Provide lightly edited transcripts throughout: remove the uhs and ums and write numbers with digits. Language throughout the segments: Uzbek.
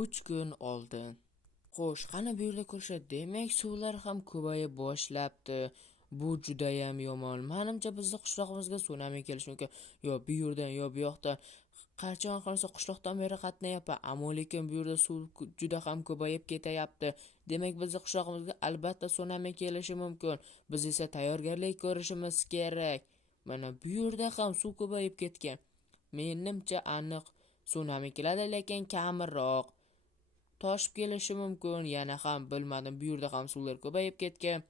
3 kun oldin. Xo'sh, qani bu yerda ko'rishadi. Demak, suvlar ham ko'payib boshlabdi. Bu juda ham yomon. Menimcha bizni qishlog'imizga sunami kelishi mumkin. Yo bu yerdan, yo bu yoqdan. Qachon qolsa qishloqdan beri qatnayapman. Ammo lekin bu yerda suv juda ham ko'payib ketayapti. Demak, bizni qishlog'imizga albatta sunami kelishi mumkin. Biz esa tayyorgarlik ko'rishimiz kerak. Mana bu yerda ham suv ko'payib ketgan. Menimcha aniq sunami keladi, lekin kamroq. Toshib kelishi mumkin, yana ham bilmadim. Bu yerda ham suvlar ko'payib ketgan.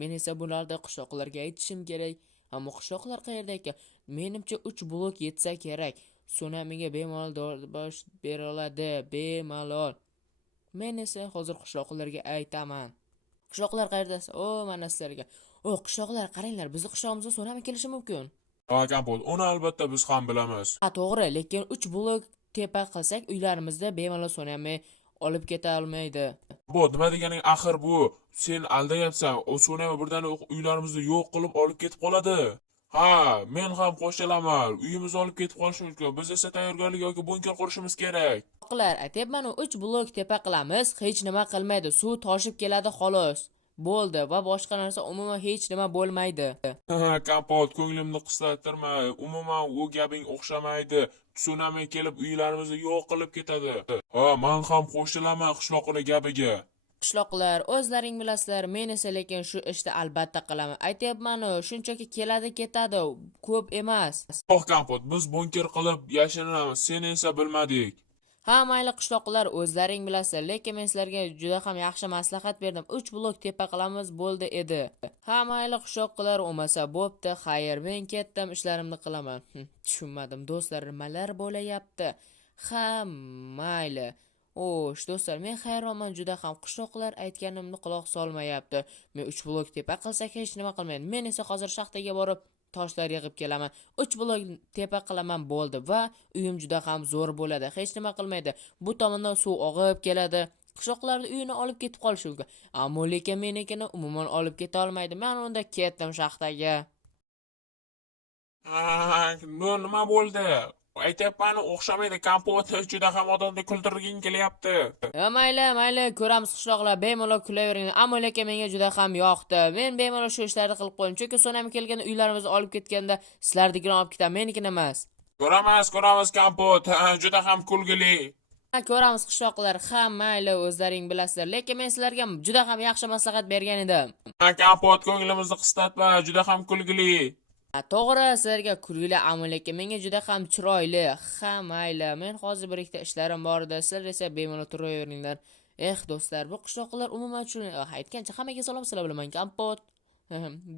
Men esa bularda qishloqlarga aytishim kerak. Ammo qishloqlar qayerda ekan? Menimcha 3 blok yetsa kerak. Sunamiga bemalol bosh bera oladi, bemalol. Men esa hozir qishloqlarga aytaman. Qishloqlar qayerdasiz? Mana sizlarga. Qishloqlar, qaranglar, bizni qishlog'imizga sunami kelishi mumkin. Ha, Kompot, uni albatta biz ham bilamiz. Ha, to'g'ri, lekin 3 blok tepa qilsak, uylarimizda bemalol sunami olib keta olmaydi. Bu nima deganing, axir bu sen aldayapsan. O sunami birdan uylarimizni yo'q qilib olib ketib qoladi. Ha, men ham qo'shilaman. Uyimizni olib ketib qolishi mumkin. Biz esa tayyorgarlik yoki bunker qurishimiz kerak. Qizlar, aytyapman, 3 blok tepa qilamiz, hech nima qilmaydi. Suv toshib keladi xolos. Bo'ldi va boshqa narsa umuman hech nima bo'lmaydi. Kompot, ko'nglimni qislattirma. Umuman u gaping o'xshamaydi. Tsunami kelib uylarimizni yo'q qilib ketadi. Ha, men ham qo'shilaman qishloqning gapiga. Qishloqlar, o'zlaring bilasizlar, men esa lekin shu ishni albatta qilaman. Aytyapman, shunchaki keladi ketadi, ko'p emas. Yo'q, Kompot, biz bunker qilib yashinamiz. Sen esa bilmadik. Ha, mayli qishloqlar, o'zlaring bilasizlar, lekin men sizlarga juda ham yaxshi maslahat berdim. 3 blok tepa qilamiz bo'ldi edi. Ha, mayli qishloqlar, o'masa bo'pti. Xayr, men ketdim, ishlarimni qilaman. Tushunmadim, do'stlar, nimalar bo'layapti? Ha, mayli. Do'stlar, men hayronman juda ham. Qishloqlar aytganimni quloq solmayapti. Men 3 blok tepa qilsak hech nima qilmaydi. Men esa hozir shaxtaga borib toshlar yig'ib kelaman. 3 blok tepa qilaman bo'ldi va uyim juda ham zo'r bo'ladi. Hech nima qilmaydi. Bu tomondan suv og'ib keladi. Qishloqlarning uyini olib ketib qolishi mumkin. Ammo lekin menikini umuman olib keta olmaydi. Men unda ketdim shaxtaga. Nima bo'ldi? Aytyapman, o'xshamaydi. Kompot juda ham odamni kuldirging kelyapti. Mayli, ko'ramiz qishloqlar, bemalol kulavering. Ammo lekin menga juda ham yoqdi. Men bemalol shu ishlarni qilib qo'yaman. Chunki sunami kelganda uylarimizni olib ketganda sizlarnikini olib ketaman, menikini emas. Ko'ramiz, Kompot. Juda ham kulgili. Ko'ramiz qishloqlar. Ha, mayli, o'zlaring bilasizlar. Lekin men sizlarga juda ham yaxshi maslahat bergan edim. Kompot, ko'nglimizni qislatma, juda ham kulgili. To'g'ri, sizlarga kulgili, ammo lekin menga juda ham chiroyli. Ha, mayli, men hozir bir ikkita ishlarim bor edi. Sizlar esa bemalol turaveringlar. Do'stlar, bu qishloqlar umuman aytgancha hammaga salom sizlar bilaman, Kompot.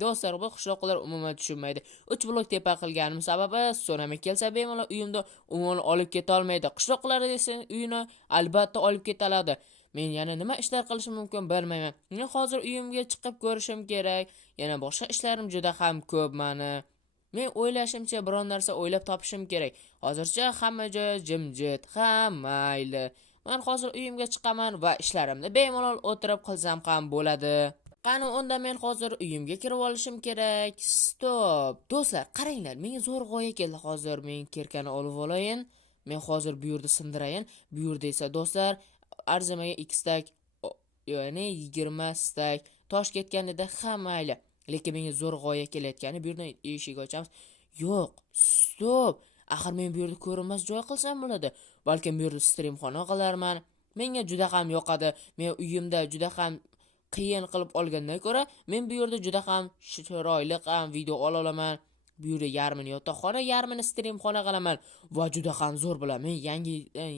Do'stlar, bu qishloqlar umuman tushunmaydi. 3 blok tepa qilganim sababi sunami kelsa bemalol uyimda umuman olib keta olmaydi. Qishloqlar esa uyini albatta olib ketaladi. Men yana nima ishlar qilishim mumkin bilmayman. Men hozir uyimga chiqib ko'rishim kerak. Yana boshqa ishlarim juda ham ko'p meni. Men o'ylashimcha biron narsa o'ylab topishim kerak. Hozircha hamma joy jimjit. Ha, mayli. Men hozir uyimga chiqaman va ishlarimni bemalol o'tirib qilsam ham bo'ladi. Qani unda men hozir uyimga kirib olishim kerak. Stop. Do'stlar, qaranglar, menga zo'r g'oya keldi. Hozir men kirkani olib olayin. Men hozir bu yerda sindirayin. Bu yerda esa do'stlar arzimaga x stak, ya'ni 20 stak tosh ketganida ham mayli. Lekin menga zo'r g'oya kelayotgani, bu yerdan eshik ochamiz. Yo'q, stop. Axir men bu yerda ko'rinmas joy qilsam bo'ladi. Balkim bu yerda streamxona qilarman. Menga juda ham yoqadi. Men uyimda juda ham qiyin qilib olgandan ko'ra, men bu yerda juda ham chiroyli ham video ola olaman. Bu yerda yarmini yotoqxona, yarmini streamxona qilaman va juda ham zo'r bo'ladi. Men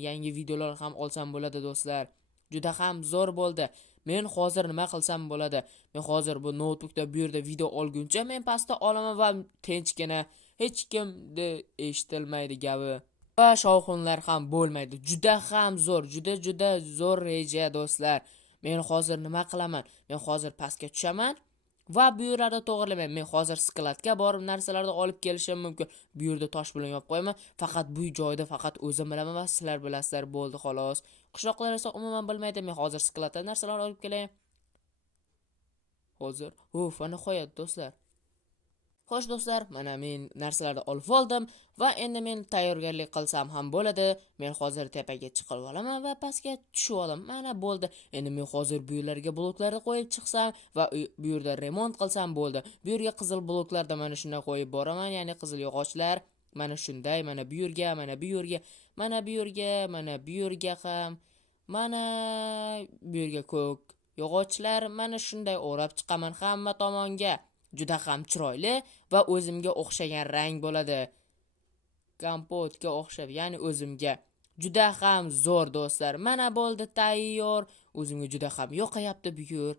yangi videolar ham olsam bo'ladi do'stlar. Juda ham zo'r bo'ldi. Men hozir nima qilsam bo'ladi? Men hozir bu notebookda bu yerda video olguncha men pastda olaman va tinchgina, hech kimni eshitilmaydi gapi. Va shovqinlar ham bo'lmaydi. Juda ham zo'r, juda zo'r reja do'stlar. Men hozir nima qilaman? Men hozir pastga tushaman va bu yerlarda to'g'rilayman. Men hozir skladga borib narsalarni olib kelishim mumkin. Bu yerda tosh bilan yopib qo'yaman. Faqat bu joyda faqat o'zim bilaman va sizlar bilasizlar, bo'ldi xolos. Qishloqlar esa umuman bilmaydi. Men hozir skladdan narsalarni olib kelay. Hozir, nihoyat do'stlar. Xo'sh do'stlar, mana men narsalarni olib oldim va endi men tayyorgarlik qilsam ham bo'ladi. Men hozir tepaga chiqib olaman va pastga tushib olaman. Mana bo'ldi. Endi men hozir bu yerlarga bloklarni qo'yib chiqsam va bu yerda remont qilsam bo'ldi. Bu yerga qizil bloklarda mana shunday qo'yib boraman, ya'ni qizil yog'ochlar. Mana shunday, mana bu yerga, mana bu yerga, mana bu yerga, mana bu yerga ham, mana bu yerga ko'k yog'ochlar, mana shunday o'rab chiqaman hamma tomonga. Juda ham chiroyli va o'zimga o'xshagan rang bo'ladi. Kompotga o'xshab, ya'ni o'zimga juda ham zo'r do'stlar. Mana bo'ldi tayyor. O'zimga juda ham yoqayapti bu yer.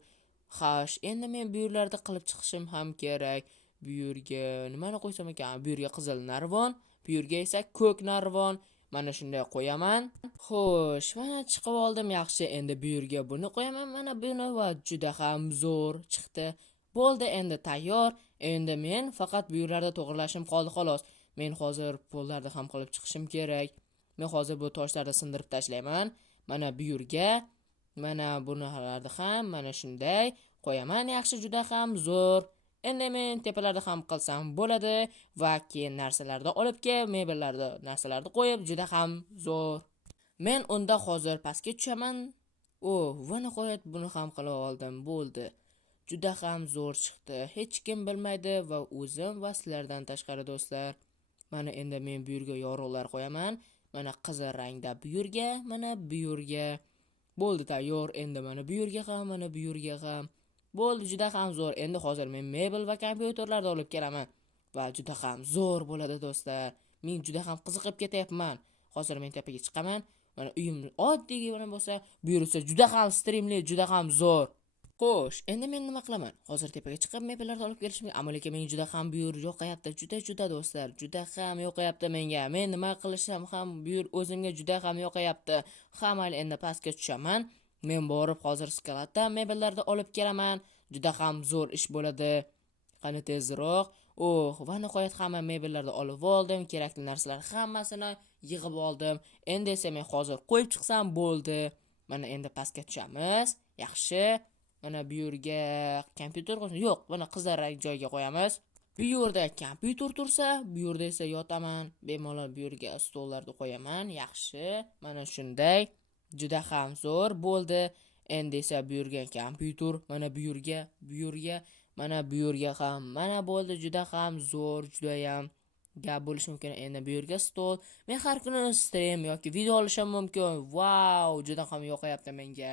Xo'sh, endi men bu yerlarda qilib chiqishim ham kerak. Bu yerga nimani qo'ysam ekan? Bu yerga qizil narvon, bu yerga esa ko'k narvon. Mana shunday qo'yaman. Xo'sh, mana chiqib oldim. Yaxshi, endi bu yerga buni qo'yaman. Mana buni va juda ham zo'r chiqdi. Bo'ldi, endi tayyor. Endi men faqat bu yerlarda to'g'rilashim qoldi xolos. Men hozir pollarni ham qilib chiqishim kerak. Men hozir bu toshlarni sindirib tashlayman. Mana bu yerga, mana bunalarni ham mana shunday qo'yaman. Yaxshi, juda ham zo'r. Endi men tepalarda ham qilsam bo'ladi va keyin narsalarni olib kelib, mebellarni, narsalarni qo'yib, juda ham zo'r. Men unda hozir pastga tushaman. Va nihoyat buni ham qilib oldim. Bo'ldi. Juda ham zo'r chiqdi. Hech kim bilmaydi va o'zim va sizlardan tashqari do'stlar. Mana endi men bu yerga yorug'lar qo'yaman. Mana qizil rangda bu yerga, mana bu yerga. Bo'ldi, tayyor. Endi mana bu yerga ham, mana bu yerga ham. Bo'ldi, juda ham zo'r. Endi hozir men mebel va kompyuterlarni olib kelaman va juda ham zo'r bo'ladi do'stlar. Men juda ham qiziqib ketyapman. Hozir men tepaga chiqaman. Mana uyim oddiy mana bo'lsa, bu yersa juda ham strimli, juda ham zo'r. Xo'sh, endi men nima qilaman? Hozir tepaga chiqib mebellarni olib kelishimga amalga menga juda ham bu yer yoqayapti. Juda do'stlar, juda ham yoqayapti menga. Men nima qilishim ham bu yer o'zimga juda ham yoqayapti. Hammal endi pastga tushaman. Men borib hozir skalatdan mebellarni olib kelaman. Juda ham zo'r ish bo'ladi. Qani tezroq. Va nihoyat hamma mebellarni olib oldim. Kerakli narsalar hammasini yig'ib oldim. Endi esa men hozir qo'yib chiqsam bo'ldi. Mana endi pastga tushamiz. Yaxshi. Mana bu yerga kompyuter qo'yamiz. Yo'q, mana qizil rang joyga qo'yamiz. Bu yerda kompyuter tursa, bu yerda esa yotaman. Bemalol bu yerga stollarni qo'yaman. Yaxshi. Mana shunday. Juda ham zo'r bo'ldi. Endi esa bu yerga kompyuter, mana bu yerga, mana bu yerga ham. Mana bo'ldi, juda ham zo'r, juda ham gap bo'lishi mumkin. Endi bu yerga stol. Men har kuni stream yoki video olishim mumkin. Wow, juda ham yoqayapti menga.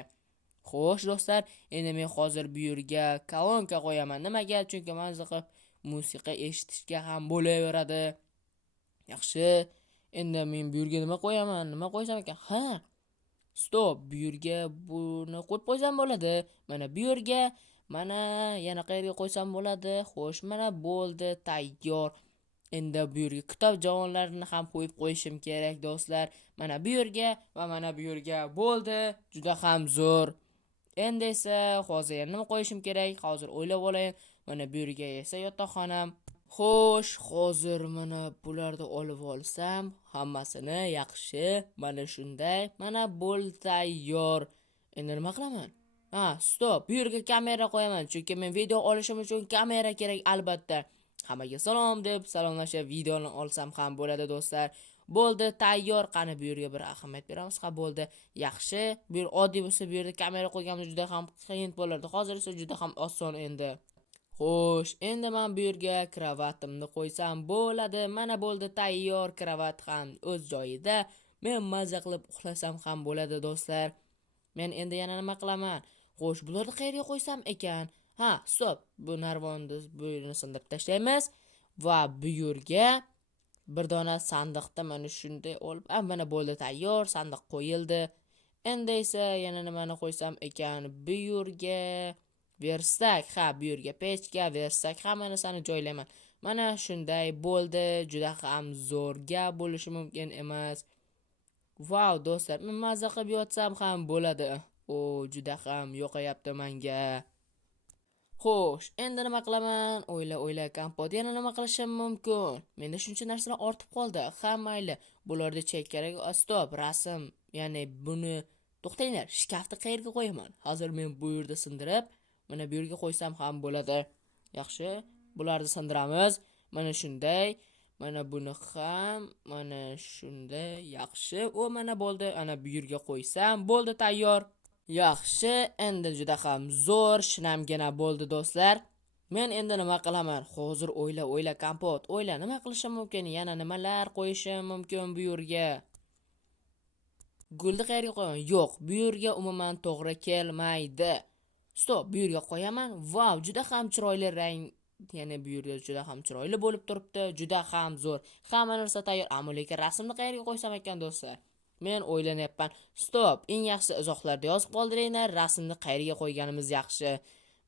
Xo'sh do'stlar, endi men hozir bu yerga kolonka qo'yaman. Nimaga? Chunki mazza qilib musiqa eshitishga ham bo'laveradi. Yaxshi. Endi men bu yerga nima qo'yaman? Nima qo'ysam ekan? Stop, bu yerga buni qo'yib qo'ysam bo'ladi. Mana bu yerga, mana yana qayerga qo'ysam bo'ladi. Xo'sh, mana bo'ldi, tayyor. Endi bu yerga kitob javonlarini ham qo'yib qo'yishim kerak do'stlar. Mana bu yerga va mana bu yerga bo'ldi. Juda ham zo'r. Endi esa hozir nima qo'yishim kerak? Hozir o'ylab olayin. Mana bu yerga esa yotoqxonam. Xo'sh, hozir mana bularni olib olsam, hammasini yaxshi, mana shunday, mana bo'ldi tayyor. Endi nima qilaman? Stop, bu yerga kamera qo'yaman, chunki men video olishim uchun kamera kerak albatta. Hammaga salom deb salomlashib videoni olsam ham bo'ladi do'stlar. Bo'ldi, tayyor. Qani bu yerga bir ahamiyat beramiz. Bo'ldi. Yaxshi. Bu yer oddiy bo'lsa, bu yerda kamera qo'yganimiz juda ham qiyin bo'lardi. Hozir esa juda ham oson endi. Xo'sh, endi men bu yerga kravatimni qo'ysam bo'ladi. Mana bo'ldi, tayyor. Kravat ham o'z joyida. Men mazza qilib uxlasam ham bo'ladi do'stlar. Men endi yana nima qilaman? Xo'sh, bularni qayerga qo'ysam ekan? Stop. Bu narvonni bu yerni sindirib tashlaymiz va bu yerga bir dona sandiqda mana shunday olib, mana bo'ldi, tayyor. Sandiq qo'yildi. Endi esa yana nimani qo'ysam ekan? Bu yerga versak, bu yerga pechka, versak, hamma narsani joylayman. Mana shunday bo'ldi. Juda ham zo'rga bo'lishi mumkin emas. Wow, do'stlar, men mazza qilib yotsam ham bo'ladi. Juda ham yoqayapti menga. Xo'sh, endi nima qilaman? O'yla kompot. Yana nima qilishim mumkin? Menda shuncha narsalar ortib qoldi. Mayli, bularni chek kerak. Stop, rasm. Ya'ni buni to'xtanglar. Shkafni qayerga qo'yaman? Hozir men bu yerda sindirib, mana bu yerga qo'ysam ham bo'ladi. Yaxshi, bularni sindiramiz. Mana shunday. Mana buni ham mana shunday. Yaxshi. O mana bo'ldi. Ana bu yerga qo'ysam bo'ldi, tayyor. Yaxshi, endi juda ham zo'r, shinamgina bo'ldi do'stlar. Men endi nima qilaman? Hozir o'yla kompot. O'yla, nima qilishim mumkin? Yana nimalar qo'yishim mumkin bu yerga? Gulni qayerga qo'yaman? Yo'q, bu yerga umuman to'g'ri kelmaydi. Stop, bu yerga qo'yaman. Vau, juda ham chiroyli rang. Ya'ni bu yerda juda ham chiroyli bo'lib turibdi, juda ham zo'r. Hamma narsa tayyor. Ammo lekin rasmni qayerga qo'ysam ekan do'stlar? Men o'ylanyapman. Stop, eng yaxshi izohlarda yozib qoldiringlar, rasmni qayerga qo'yganimiz yaxshi.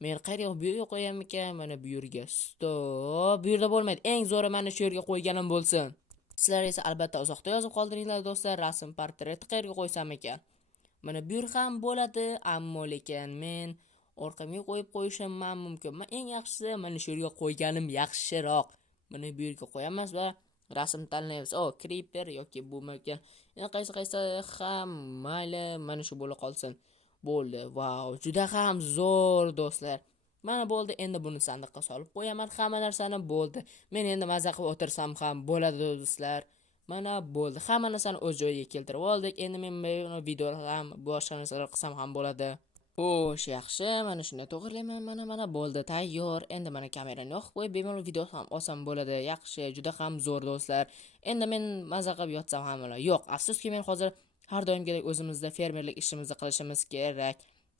Men qayerga bu yerga qo'yaman ekan? Mana bu yerga. Stop, bu yerda bo'lmaydi. Eng zo'ri mana shu yerga qo'yganim bo'lsin. Sizlar esa albatta izohda yozib qoldiringlar do'stlar, rasm portretni qayerga qo'ysam ekan? Mana bu yer ham bo'ladi, ammo lekin men orqamga qo'yib qo'yishim mumkin. Men eng yaxshisi mana shu yerga qo'yganim yaxshiroq. Mana bu yerga qo'yamiz va rasm tanlaymiz. Creeper yoki bo'lmagan. Qaysi ham mayli, mana shu bo'la qolsin. Bo'ldi. Vau, juda ham zo'r do'stlar. Mana bo'ldi, endi buni sandiqqa solib qo'yaman. Hamma narsani bo'ldi. Men endi maza qilib o'tirsam ham bo'ladi do'stlar. Mana bo'ldi. Hamma narsani o'z joyiga keltirib oldik. Endi men buni videoda ham boshqa narsalar qilsam ham bo'ladi. Xo'sh, yaxshi. Mana shunday to'g'rilayman. Mana bo'ldi, tayyor. Endi mana kamerani yoqib qo'yib, bemalol video ham olsam bo'ladi. Yaxshi, juda ham zo'r do'stlar. Endi men maza qilib yotsam ham bo'ladi. Yo'q, afsuski men hozir har doimgidek o'zimizda fermerlik ishimizni qilishimiz kerak.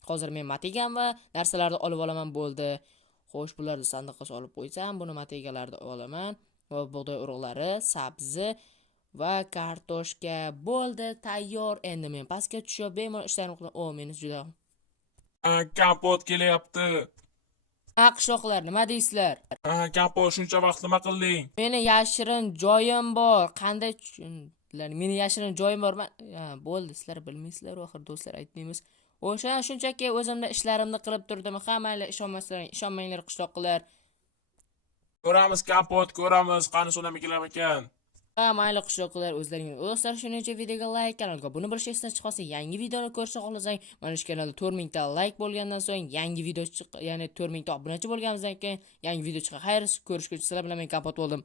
Hozir men matigan va narsalarni olib olaman bo'ldi. Xo'sh, bularni sandiqqa solib qo'ysam, buni matigalarni olaman va bug'doy urug'lari, sabzi va kartoshka bo'ldi, tayyor. Endi men pastga tushib, bemalol ishlarim qilaman. Meni juda Kompot kelyapti. qishloqlar, nima deysizlar? Kompot, shuncha vaqt nima qilding? Meni yashirin joyim bor. Qanday tushundilar? Meni yashirin joyim bor. Bo'ldi, sizlar bilmaysizlar, axir do'stlar aytmaymiz. O'sha shunchaki o'zimda ishlarimni qilib turdim. Hammalar ishonmanglar qishloqlar. Ko'ramiz kompot, ko'ramiz. Qani so'nami kelar ekan? Mayli qishloqlar, o'zlaringiz. Do'stlar, shuning uchun videoga like, kanalga buni bir esdan chiqarsa, yangi videoni ko'rishni xohlasang, mana shu kanalda 4000 ta like bo'lgandan so'ng yangi video ya'ni 4000 ta obunachi bo'lganimizdan keyin yangi video chiqadi. Xayr, ko'rishguncha sizlar bilan men kompot bo'ldim.